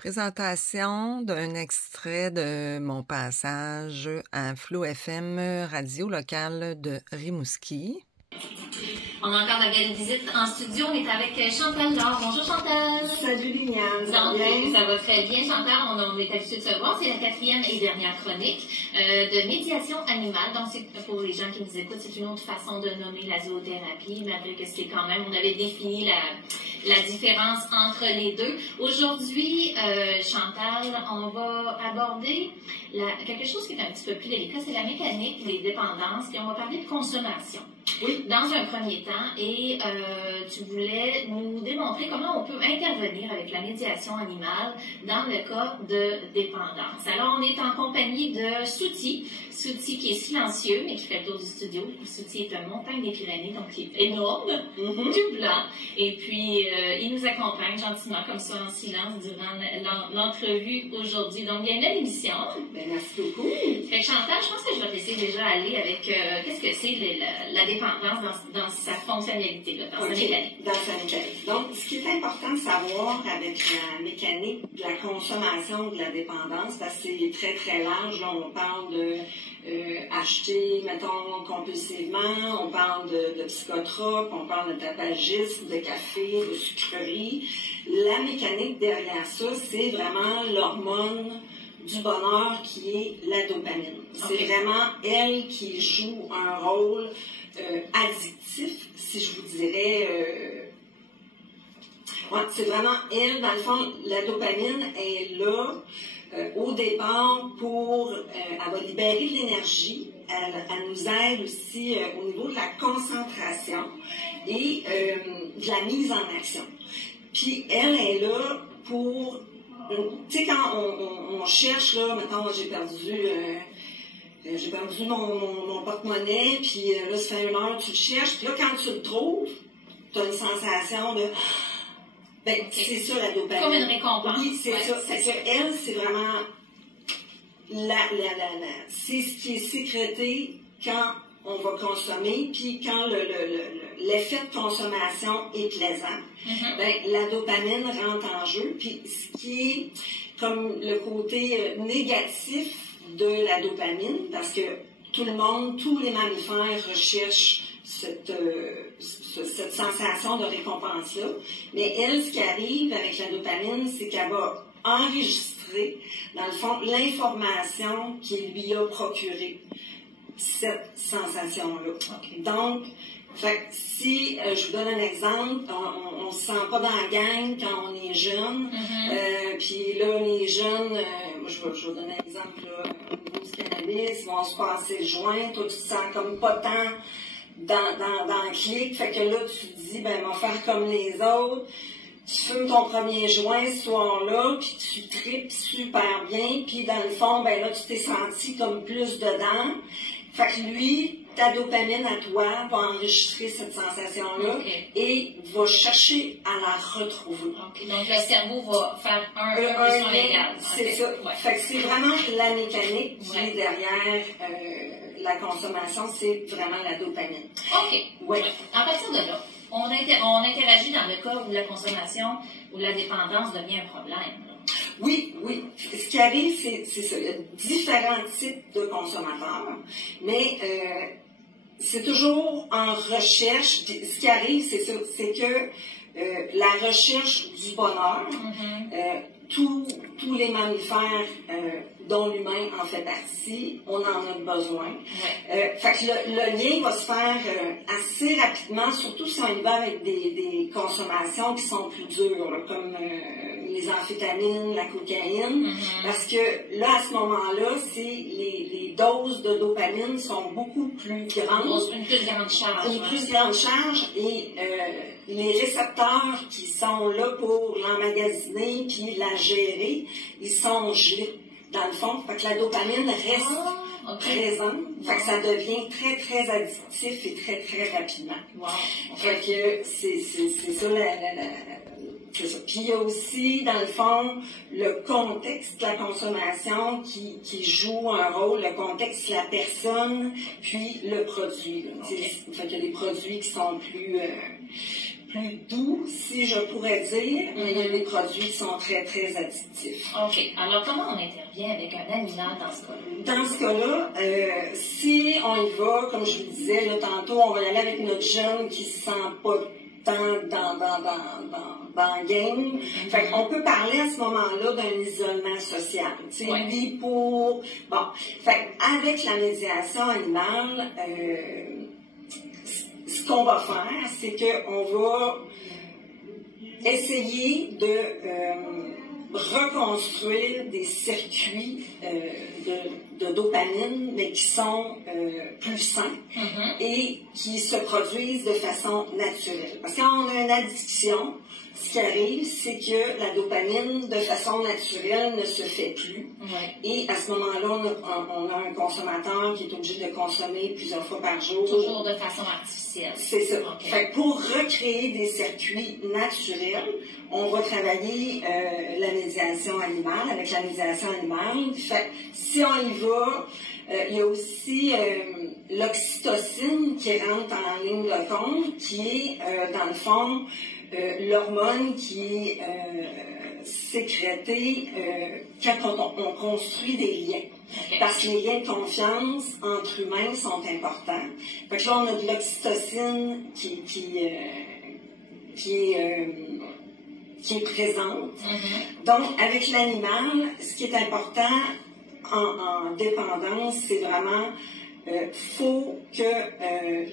Présentation d'un extrait de mon passage à Flow FM, radio locale de Rimouski. On a encore de belles visites en studio. On est avec Chantal Laure. Bonjour Chantal. Salut Liliane. Ça va très bien Chantal. On est habitué de se voir. C'est la 4e et dernière chronique de médiation animale. Donc c'est pour les gens qui nous écoutent, c'est une autre façon de nommer la zoothérapie, malgré que c'est quand même, on avait défini la différence entre les deux. Aujourd'hui, Chantal, on va aborder quelque chose qui est un petit peu plus délicat, c'est la mécanique des dépendances, et on va parler de consommation. Oui. Dans un premier temps, et tu voulais nous démontrer comment on peut intervenir avec la médiation animale dans le cas de dépendance. Alors, on est en compagnie de Souti qui est silencieux, mais qui fait le tour du studio. Souti est une montagne des Pyrénées, donc il est énorme, tout blanc. Et puis, il nous accompagne gentiment, comme ça, en silence, durant l'entrevue aujourd'hui. Donc, bienvenue à l'émission. Ben, merci beaucoup. Fait que Chantal, je pense que je vais te laisser déjà aller avec qu'est-ce que c'est la dépendance dans sa fonctionnalité, là, dans sa mécanique. Dans sa mécanique. Donc, ce qui est important de savoir avec la mécanique de la consommation de la dépendance, parce que c'est très, très large. Là, on parle de acheter, mettons, compulsivement, on parle de psychotropes, on parle de tabagisme, de café, de sucrerie. La mécanique derrière ça, c'est vraiment l'hormone du bonheur qui est la dopamine. C'est vraiment elle qui joue un rôle addictif, si je vous dirais. C'est vraiment elle, dans le fond, la dopamine est là au départ pour, elle va libérer de l'énergie, elle nous aide aussi au niveau de la concentration et de la mise en action. Puis elle est là pour, tu sais, quand on cherche, là, maintenant j'ai perdu mon porte-monnaie, puis là, ça fait 1 heure que tu le cherches, puis là, quand tu le trouves, tu as une sensation de... Ben, c'est ça la dopamine. Comme une récompense. Oui, c'est ça. C'est ça. Elle, c'est vraiment c'est ce qui est sécrété quand on va consommer, puis quand l'effet de consommation est plaisant, ben, la dopamine rentre en jeu. Puis ce qui est comme le côté négatif de la dopamine, parce que tous les mammifères recherchent cette sensation de récompense-là. Mais elle, ce qui arrive avec la dopamine, c'est qu'elle va enregistrer, dans le fond, l'information qui lui a procuré cette sensation-là. Donc, si je vous donne un exemple, on ne se sent pas dans la gang quand on est jeune, puis là, les jeunes, moi je vais vous donner un exemple, là, au niveau du cannabis, ils vont se passer le joint, toi tu te sens comme pas tant dans le clic, fait que là tu te dis, ben, on va faire comme les autres, tu fumes ton premier joint ce soir-là, puis tu tripes super bien, puis dans le fond, ben là tu t'es senti comme plus dedans, fait que lui, ta dopamine à toi va enregistrer cette sensation-là et va chercher à la retrouver. Donc le cerveau va faire un plus égal. C'est ça. Fait que c'est vraiment la mécanique qui est derrière la consommation, c'est vraiment la dopamine. OK. Ouais. À partir de là, on interagit dans le cas où la consommation ou la dépendance devient un problème. Oui. Ce qui arrive, c'est ça. Il y a différents types de consommateurs, mais c'est toujours en recherche. Ce qui arrive, c'est ça, c'est que la recherche du bonheur, tous les mammifères, dont l'humain en fait partie, on en a besoin. Fait que le lien va se faire assez rapidement, surtout si on y va avec des consommations qui sont plus dures, là, comme les amphétamines, la cocaïne, parce que là, à ce moment-là, les doses de dopamine sont beaucoup plus grandes. Une plus grande charge. Une plus grande charge et les récepteurs qui sont là pour l'emmagasiner puis la gérer, ils sont gelés dans le fond. Fait que la dopamine reste présente. Fait que ça devient très, très addictif et très, très rapidement. Fait que c'est ça c'est ça. Puis il y a aussi, dans le fond, le contexte de la consommation qui joue un rôle, le contexte de la personne, puis le produit. Fait qu'il y a des produits qui sont plus doux, si je pourrais dire, mais il y a des produits qui sont très, très addictifs. OK. Alors, comment on intervient avec un animal dans ce cas-là? Dans ce cas-là, si on y va, comme je vous disais là, tantôt, on va y aller avec notre jeune qui se sent pas tant dans le game. Fait qu'on peut parler à ce moment-là d'un isolement social. Tu sais, lui pour... Bon. Fait avec la médiation animale, ce qu'on va faire, c'est qu'on va essayer de reconstruire des circuits de dopamine, mais qui sont plus sains et qui se produisent de façon naturelle. Parce que quand on a une addiction, ce qui arrive, c'est que la dopamine, de façon naturelle, ne se fait plus. Et à ce moment-là, on a un consommateur qui est obligé de consommer plusieurs fois par jour. Toujours de façon artificielle. C'est ça. Fait que pour recréer des circuits naturels, on va travailler la médiation animale, avec la médiation animale. Fait que si on y va, il y a aussi l'oxytocine qui rentre en ligne de compte, qui est, dans le fond, l'hormone qui est sécrétée quand on construit des liens. Parce que les liens de confiance entre humains sont importants. Fait que là, on a de l'oxytocine qui est présente. Donc, avec l'animal, ce qui est important en dépendance, c'est vraiment faut que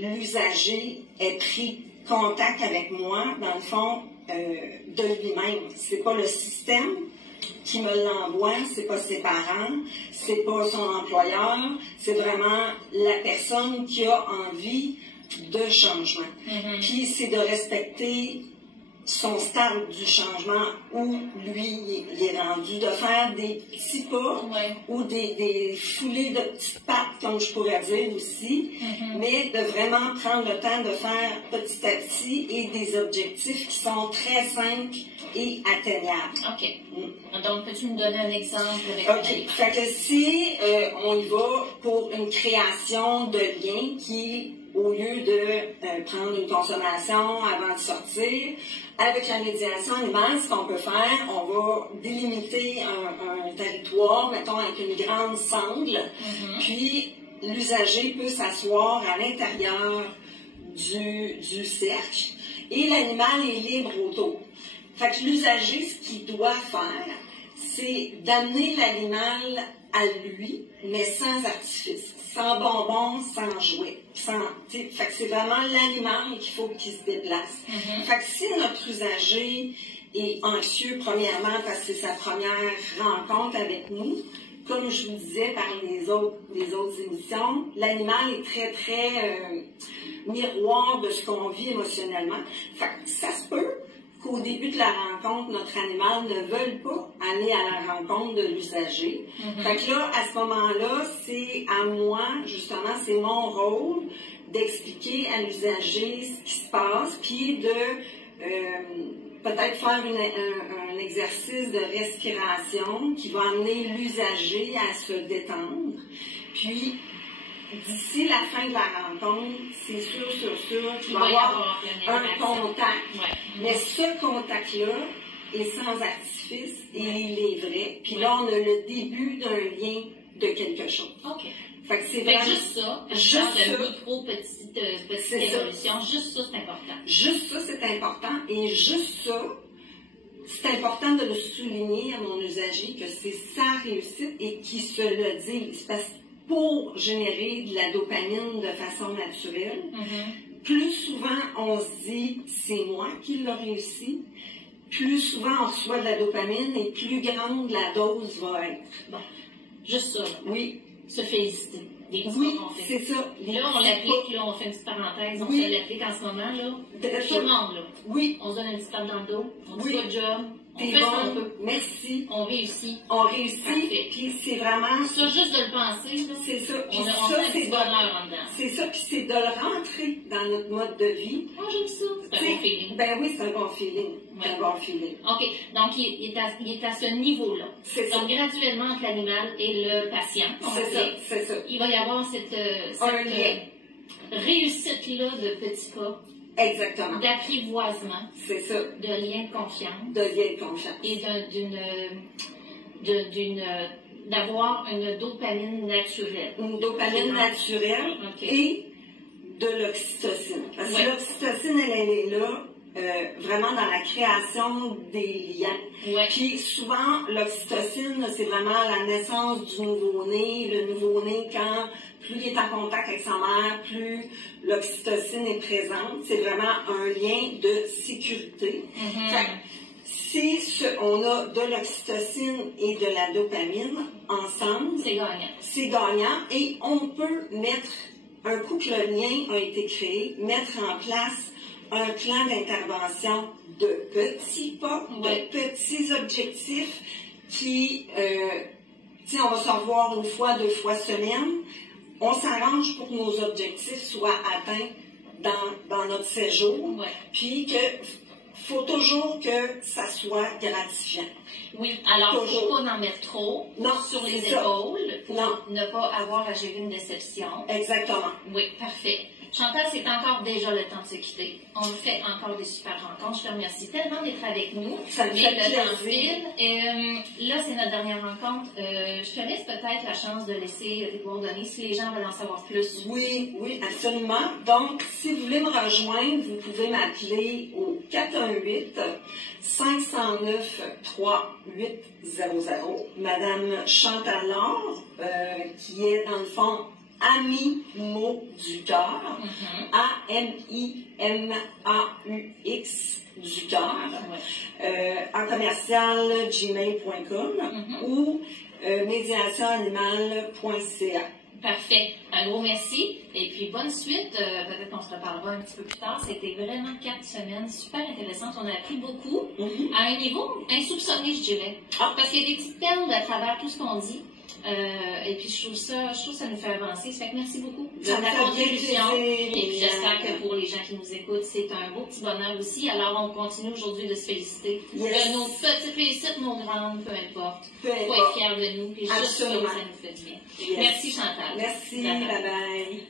l'usager ait pris contact avec moi, dans le fond, de lui-même. C'est pas le système qui me l'envoie, c'est pas ses parents, c'est pas son employeur, c'est vraiment la personne qui a envie de changement. Puis c'est de respecter son stade du changement où lui il est rendu, de faire des petits pas ou des foulées de petites pattes, comme je pourrais dire aussi, mais de vraiment prendre le temps de faire petit à petit et des objectifs qui sont très simples et atteignables. OK. Donc, peux-tu me donner un exemple avec OK. Fait que si on y va pour une création de liens qui, au lieu de prendre une consommation avant de sortir, avec la médiation animale, ce qu'on peut faire, on va délimiter un territoire, mettons avec une grande sangle, puis l'usager peut s'asseoir à l'intérieur du cercle et l'animal est libre autour. Fait que l'usager, ce qu'il doit faire, c'est d'amener l'animal à lui, mais sans artifice, sans bonbons, sans jouets. Fait que c'est vraiment l'animal qu'il faut qu'il se déplace. Fait que si notre usager est anxieux, premièrement, parce que c'est sa première rencontre avec nous, comme je vous disais par les autres émissions, l'animal est très, très miroir de ce qu'on vit émotionnellement. Fait que ça se peut qu'au début de la rencontre, notre animal ne veuille pas aller à la rencontre de l'usager. Fait que là, à ce moment-là, c'est à moi, justement, c'est mon rôle d'expliquer à l'usager ce qui se passe, puis de peut-être faire un exercice de respiration qui va amener l'usager à se détendre. Puis, d'ici la fin de la rencontre, c'est sûr qu'il va y avoir un contact. Mais ce contact-là est sans artifice et il est vrai. Puis là, on a le début d'un lien de quelque chose. Fait que c'est vraiment... juste ça, petite évolution, juste ça, c'est important. Juste ça, c'est important. Et juste ça, c'est important de le souligner à mon usager que c'est sa réussite et qu'il se le dise. Parce que pour générer de la dopamine de façon naturelle, plus souvent on se dit c'est moi qui l'ai réussi, plus souvent on reçoit de la dopamine et plus grande la dose va être. Bon, juste ça. Oui. Se féliciter. Oui, c'est ça. Là, on l'applique, là, on fait une petite parenthèse, on se l'applique en ce moment, là. Tout le monde, là. Oui. On se donne une petite tape dans le dos, on dit pas de job, on fait bon. ce qu'on peut. Merci. On réussit. On réussit, puis c'est vraiment... Ça, juste de le penser, là. C'est ça. On a un petit bonheur en dedans. C'est ça, puis c'est de le rentrer dans notre mode de vie. Moi, j'aime ça. C'est un bon feeling. Ben oui, c'est un bon feeling. C'est un bon feeling. OK. Donc, il est à ce niveau-là. C'est ça. Donc, graduellement, entre l'animal et le patient, c'est ça. Il va y avoir cette réussite-là de petits pas Exactement. d'apprivoisement, C'est ça. de lien de confiance. De lien de confiance. Et d'avoir une dopamine naturelle. Une dopamine naturelle et de l'oxytocine. Parce que l'oxytocine, elle est là vraiment dans la création des liens. Ouais. Puis souvent, l'oxytocine, c'est vraiment la naissance du nouveau-né. Le nouveau-né, quand plus il est en contact avec sa mère, plus l'oxytocine est présente. C'est vraiment un lien de sécurité. Si on a de l'oxytocine et de la dopamine ensemble, c'est gagnant. C'est gagnant et on peut mettre, un coup que le lien a été créé, mettre en place un plan d'intervention de petits pas, de petits objectifs qui, on va se revoir une fois, 2 fois semaine. On s'arrange pour que nos objectifs soient atteints dans notre séjour, puis que faut toujours que ça soit gratifiant. Oui, alors il ne faut pas en mettre trop sur les épaules pour ne pas avoir à gérer une déception. Exactement. Oui, parfait. Chantal, c'est encore déjà le temps de se quitter. On fait encore des super rencontres. Je te remercie tellement d'être avec nous. Ça me fait plaisir. Là, c'est notre dernière rencontre. Je te laisse peut-être la chance de laisser tes coordonnées si les gens veulent en savoir plus. Oui, absolument. Donc, si vous voulez me rejoindre, vous pouvez m'appeler au 418-509-3800. Madame Chantal Laure, qui est dans le fond Amie Maux du cœur, AMIMAUX du cœur, en commercial gmail.com ou médiationanimale.ca. Parfait. Un gros merci. Et puis, bonne suite. Peut-être qu'on se reparlera un petit peu plus tard. C'était vraiment 4 semaines super intéressantes. On a appris beaucoup à un niveau insoupçonné, je dirais. Parce qu'il y a des petites perles à travers tout ce qu'on dit. Et puis, je trouve ça nous fait avancer. Ça fait que merci beaucoup de ta contribution. Et puis, j'espère que pour les gens qui nous écoutent, c'est un beau petit bonheur aussi. Alors, on continue aujourd'hui de se féliciter. Nos petites réussites, nos grandes, peu importe. Faut être fiers de nous. Et juste ça, ça nous fait du bien. Merci, Chantal. Merci, bye bye.